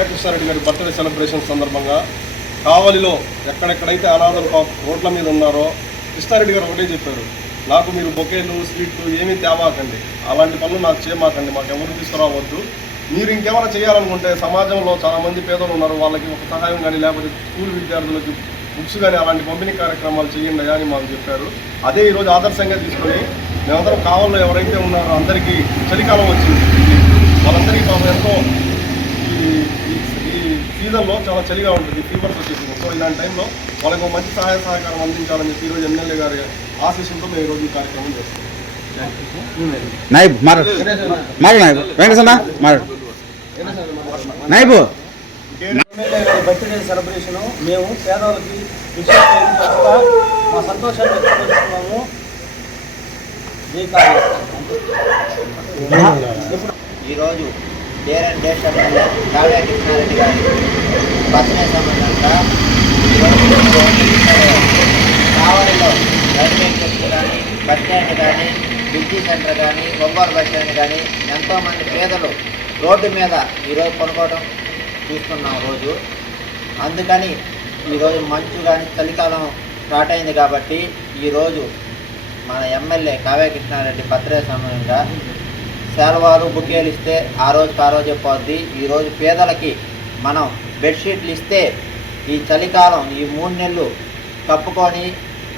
కావ్యకృష్ణారెడ్డి గారి birthday celebration సందర్భంగా కావలిలో ఎక్కడెక్కడైతే అనాథలు రోడ్ల మీద ఉన్నారో కృష్ణారెడ్డి గారు ఒకటే చెప్పారు. నాకు మీరు బొకేలు స్వీట్లు ఏమీ తేవాకండి అలాంటి పనులు నాకు చేయమాకండి. మాకు ఎవరు తీసుకురావద్దు. మీరు ఇంకేమైనా చేయాలనుకుంటే సమాజంలో చాలా మంది పేదలు ఉన్నారు. వాళ్ళకి ఒక సహాయం కానీ లేకపోతే స్కూల్ విద్యార్థులకి బుక్స్ కానీ అలాంటి పంపిణీ కార్యక్రమాలు చేయండి అని మాకు చెప్పారు. అదే ఈరోజు ఆదర్శంగా తీసుకొని మేమందరం కావాలో ఎవరైతే ఉన్నారో అందరికీ చలికాలం వచ్చింది. వాళ్ళందరికీ మాకు ఎంతో సీజన్లో చాలా చలిగా ఉంటుంది ఫీవర్స్ వచ్చేసింది సో ఇలాంటి టైంలో వాళ్ళకి మంచి సహాయ సహకారం అందించాలని చెప్పి ఈరోజు ఎమ్మెల్యే గారి ఆశీస్సులతో మేము ఈరోజు ఈ కార్యక్రమం చేస్తాం నాయబ్ మారు మారు నాయబ్. వెంకటేశ్వర మారు నాయబు. బర్త్డే సెలబ్రేషన్ మేము పేదవాళ్ళకి మా సంతోషాన్ని వ్యక్తపరుస్తున్నాము. ఈరోజు dare and date MLA Kavya Krishna Reddy గారి బర్త్డే సంబంధంగా కావలిలో రైల్వే స్టేషన్ కానీ బస్ స్టాండ్ కానీ బిజీ సెంటర్ కానీ ఒంగోలు బస్ స్టాండ్ కానీ ఎంతోమంది పేదలు రోడ్డు మీద ఈరోజు కొనుక్కోవడం చూస్తున్నాం రోజు. అందుకని ఈరోజు మంచు కానీ చలికాలం స్టార్ట్ అయింది కాబట్టి ఈరోజు మన ఎమ్మెల్యే కావ్య కృష్ణారెడ్డి బర్త్డే సమయంగా శాల్వాలు బుకేలు ఇస్తే ఆ రోజుకి ఆ రోజే పోద్ది ఈరోజు పేదలకి మనం బెడ్షీట్లు ఇస్తే ఈ చలికాలం ఈ మూడు నెలలు కప్పుకొని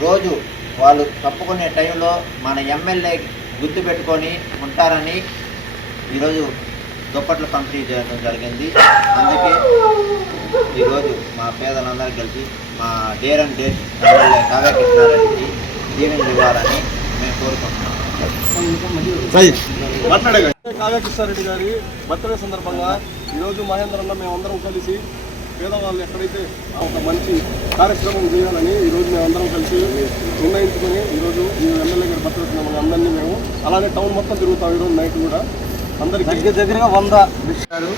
రోజు వాళ్ళు కప్పుకునే టైంలో మన ఎమ్మెల్యే గుర్తు పెట్టుకొని ఉంటారని ఈరోజు దుప్పట్లు పంపిణీ చేయడం జరిగింది. అందుకే ఈరోజు మా పేదలందరూ కలిసి మా డేర్ అండ్ డేర్ ఎమ్మెల్యే కావ్యకృష్ణారెడ్డికి దీవెనలు ఇవ్వాలని మేము కోరుకుంటున్నాం. మాట్లాడే కావ్యకృష్ణారెడ్డి గారి బర్త్డే సందర్భంగా ఈరోజు మహేంద్రంలో మేమందరం కలిసి పేదవాళ్ళు ఎక్కడైతే ఒక మంచి కార్యక్రమం చేయాలని ఈరోజు మేమందరం కలిసి నిర్ణయించుకొని ఈరోజు ఈ ఎమ్మెల్యే గారి బర్త్డే సందర్భంగా అందరినీ మేము అలానే టౌన్ మొత్తం తిరుగుతాం ఈరోజు నైట్ కూడా. అందరికీ దగ్గర దగ్గరగా వంద. గారు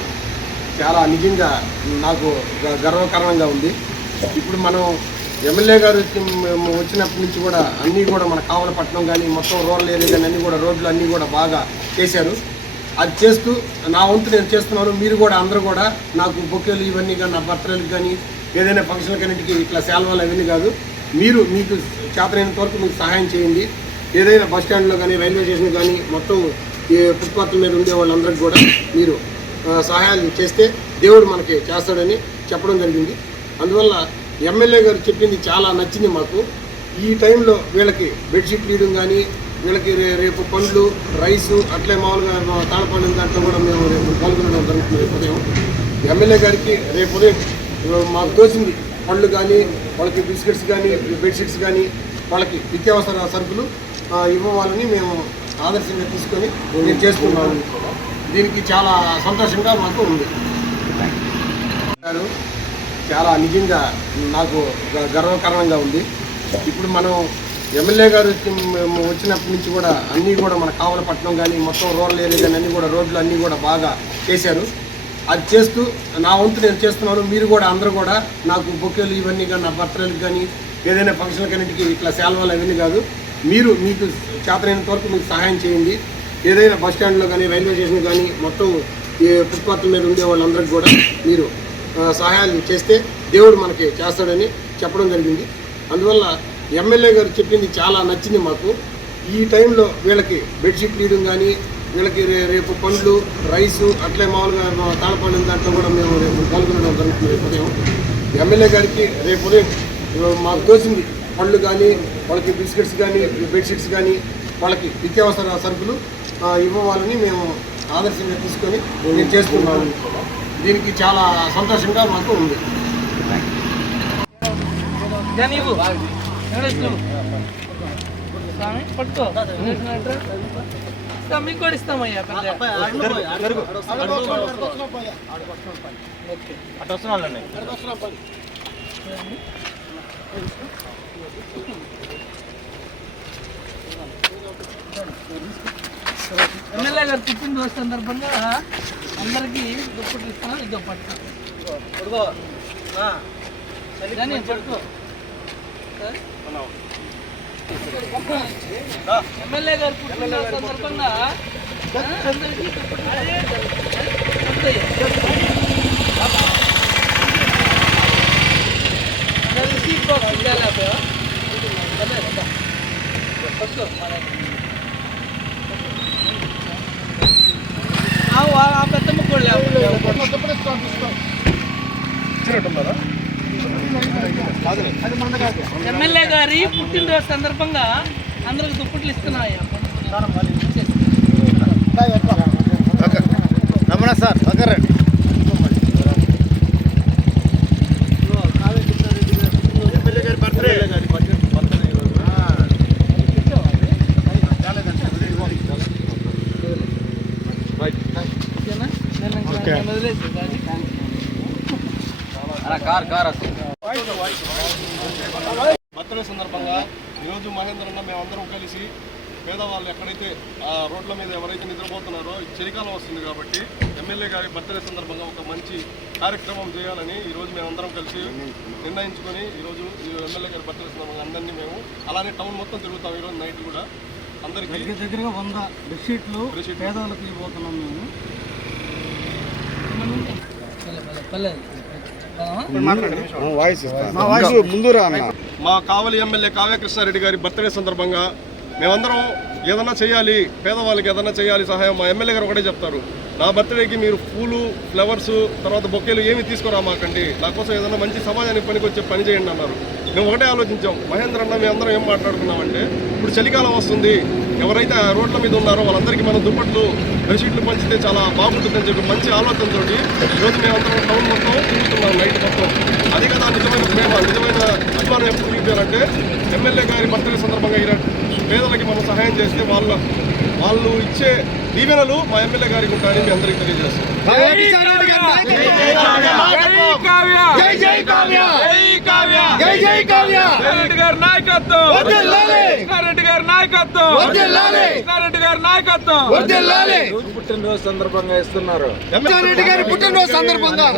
చాలా నిజంగా నాకు గర్వకారణంగా ఉంది. ఇప్పుడు మనం ఎమ్మెల్యే గారు వచ్చినప్పటి నుంచి కూడా అన్నీ కూడా మన కావలపట్నం కానీ మొత్తం రూరల్ ఏరియా కానీ అన్నీ కూడా రోడ్లు అన్నీ కూడా బాగా చేశారు. అది చేస్తూ నా వంతు నేను చేస్తున్నాను. మీరు కూడా అందరూ కూడా నాకు బొకేలు ఇవన్నీ కానీ నా బర్త్డేలకు కానీ ఏదైనా ఫంక్షన్ అన్నింటికి ఇట్లా శాల్వాలు అవన్నీ కాదు. మీరు మీకు చేతనైనంత వరకు మీకు సహాయం చేయండి. ఏదైనా బస్ స్టాండ్లో కానీ రైల్వే స్టేషన్ కానీ మొత్తం ఈ ఫుట్పాత్ల మీద ఉండే వాళ్ళందరికీ కూడా మీరు సహాయాలు చేస్తే దేవుడు మనకి చేస్తాడని చెప్పడం జరిగింది. అందువల్ల ఎమ్మెల్యే గారు చెప్పింది చాలా నచ్చింది మాకు. ఈ టైంలో వీళ్ళకి బెడ్షీట్ తీయడం కానీ వీళ్ళకి రే- రేపు పండ్లు రైసు అట్లే మామూలుగా మా తాళపండు దాంట్లో కూడా మేము రేపు పాల్గొనడం జరుగుతుంది రేపు ఉదయం. ఎమ్మెల్యే గారికి రేపు ఉదయం మాకు తోచింది పండ్లు కానీ వాళ్ళకి బిస్కెట్స్ కానీ బెడ్షీట్స్ కానీ వాళ్ళకి నిత్యావసర సరుకులు ఇవ్వాలని మేము ఆదర్శంగా తీసుకొని నేను చేస్తున్నాము. దీనికి చాలా సంతోషంగా మాకు ఉంది. గారు చాలా నిజంగా నాకు గ- గర్వకారణంగా ఉంది. ఇప్పుడు మనం ఎమ్మెల్యే గారు వచ్చినప్పటి నుంచి కూడా అన్నీ కూడా మన కావలపట్నం కానీ మొత్తం రూరల్ ఏరియా కానీ అన్నీ కూడా రోడ్లు అన్నీ కూడా బాగా చేశారు. అది చేస్తూ నా వంతు నేను చేస్తున్నాను. మీరు కూడా అందరూ కూడా నాకు బొకేలు ఇవన్నీ కానీ నా బర్త్డేలకు కానీ ఏదైనా ఫంక్షన్ అన్నింటికి ఇట్లా శాల్వాలు అవన్నీ కాదు. మీరు మీకు చేతనైనంత వరకు మీకు సహాయం చేయండి. ఏదైనా బస్ స్టాండ్లో కానీ రైల్వే స్టేషన్ కానీ మొత్తం ఈ ఫుట్పాత్ల మీద ఉండే వాళ్ళందరికీ కూడా మీరు సహాయాలు చేస్తే దేవుడు మనకి చేస్తాడని చెప్పడం జరిగింది. అందువల్ల ఎమ్మెల్యే గారు చెప్పింది చాలా నచ్చింది మాకు. ఈ టైంలో వీళ్ళకి బెడ్షీట్ ఇవ్వడం కానీ వీళ్ళకి రేపు పండ్లు రైసు అట్లే మామూలుగా మా తాళపండు దాంట్లో కూడా మేము రేపు పాల్గొనడం జరుగుతుంది రేపు ఉదయం. ఎమ్మెల్యే గారికి రేపు ఉదయం మాకు తోచింది పళ్ళు కానీ వాళ్ళకి బిస్కెట్స్ కానీ బెడ్షీట్స్ కానీ వాళ్ళకి నిత్యావసర సరుకులు ఇవ్వాలని మేము ఆదర్శంగా తీసుకొని నేను చేస్తున్నాము. దీనికి చాలా సంతోషంగా మాకు ఉంది. పట్టుకో. ఇస్తాం, మీకు కూడా ఇస్తామయ్యా ఎమ్మెల్యే గారు పుట్టినరోజు సందర్భంగా అందరికి దుప్పట్లు ఇస్తున్నాం. ఇదో పట్టుకో పట్టుకో ఎమ్మెల్యే గారు పుట్టినరోజు సందర్భంగా అందరికీ సీట్ బాక్స్ మన ఎమ్మెల్యే గారి పుట్టినరోజు సందర్భంగా అందరికి దుప్పట్లు ఇస్తున్నాయా. రమణ సార్ ఒకరు ఎమ్మెల్యే గారి బర్త్డే బర్త్డే సందర్భంగా ఈరోజు మహేంద్ర అన్న మేమందరం కలిసి పేదవాళ్ళు ఎక్కడైతే ఆ రోడ్ల మీద ఎవరైతే నిద్రపోతున్నారో చలికాలం వస్తుంది కాబట్టి ఎమ్మెల్యే గారి బర్త్డే సందర్భంగా ఒక మంచి కార్యక్రమం చేయాలని ఈరోజు మేమందరం కలిసి నిర్ణయించుకొని ఈరోజు ఈ ఎమ్మెల్యే గారి బర్త్డే సందర్భంగా అందరినీ మేము అలానే టౌన్ మొత్తం తిరుగుతాం ఈరోజు నైట్ కూడా. అందరికీ దగ్గర దగ్గరగా వంద బెడ్షీట్లు బెడ్షీట్లు. పేదవాళ్ళకి ఇవ్వబోతున్నాం మేము వాయిస్ ముందు రా అన్న మా కావలి ఎమ్మెల్యే కావ్యకృష్ణారెడ్డి గారి బర్త్డే సందర్భంగా మేమందరం ఏదన్నా చేయాలి పేదవాళ్ళకి ఏదన్నా చేయాలి సహాయం మా ఎమ్మెల్యే గారు ఒకటే చెప్తారు. నా బర్త్డేకి మీరు పూలు ఫ్లవర్స్ తర్వాత బొకేలు ఏమి తీసుకురా మాకండి. నా కోసం ఏదైనా మంచి సమాజానికి పనికొచ్చే పని చేయండి అన్నారు. మేము ఒకటే ఆలోచించాం మహేంద్ర అన్న మేము అందరం ఏం మాట్లాడుకున్నామంటే ఇప్పుడు చలికాలం వస్తుంది. ఎవరైతే ఆ రోడ్ల మీద ఉన్నారో వాళ్ళందరికీ మనం దుప్పట్లు బెడ్షీట్లు పంచితే చాలా బాగుంటుందని చెప్పి మంచి ఆలోచనతో ఈరోజు మేమందరం టౌన్ మొత్తం తిరుగుతున్నాం నైట్ మొత్తం. అది కదా నిజమైన ప్రేమ నిజమైన అభిమానం ఎప్పుడు చూపారంటే ఎమ్మెల్యే గారి బర్త్డే సందర్భంగా ఈరోజు పేదలకి మనం సహాయం చేస్తే వాళ్ళ వాళ్ళు ఇచ్చే దీవెనలు మా ఎమ్మెల్యే గారికి ఉంటాయని మీ అందరికీ తెలియజేస్తాం కృష్ణారెడ్డి గారి నాయకత్వం కృష్ణారెడ్డి గారి నాయకత్వం కృష్ణారెడ్డి గారి నాయకత్వం పుట్టినరోజు సందర్భంగా ఇస్తున్నారు రెడ్డి గారి పుట్టినరోజు సందర్భంగా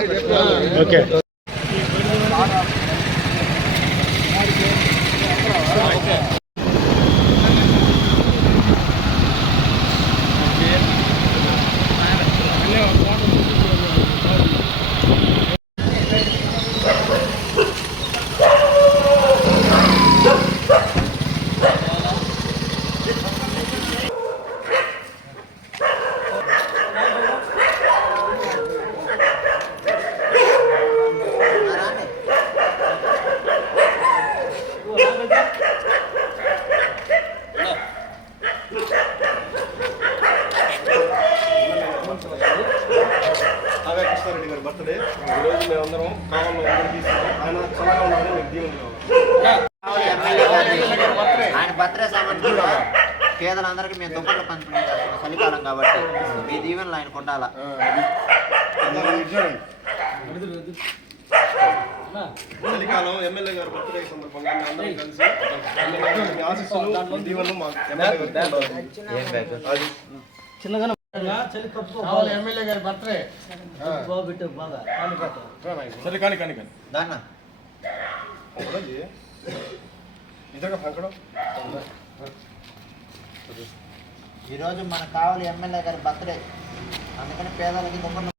కావ్య కృష్ణారెడ్డి గారి బర్త్డే ఈరోజు మేమందరం కావాలో ఆయన చల్లగా ఉండాలని మీకు ఆయన బర్త్డే సందర్భంగా పేదలందరికీ మేము దుప్పట్లు పంపిణీ చలికాలం కాబట్టి మీ దీవెనలు ఆయనకు ఉండాలా? చలికాలం ఎమ్మెల్యే గారి బర్త్డే సందర్భంగా అందరం కలిసి ఆశీస్సులు దీవెనలు మా ఎమ్మెల్యే ఎమ్మెల్యే గారి బర్త్డే. సరే కానీ కానీ కానీ దాన్న ఇదొక పంకడం ఈరోజు మన కావలి ఎమ్మెల్యే గారి బర్త్డే. అందుకని పేదలకి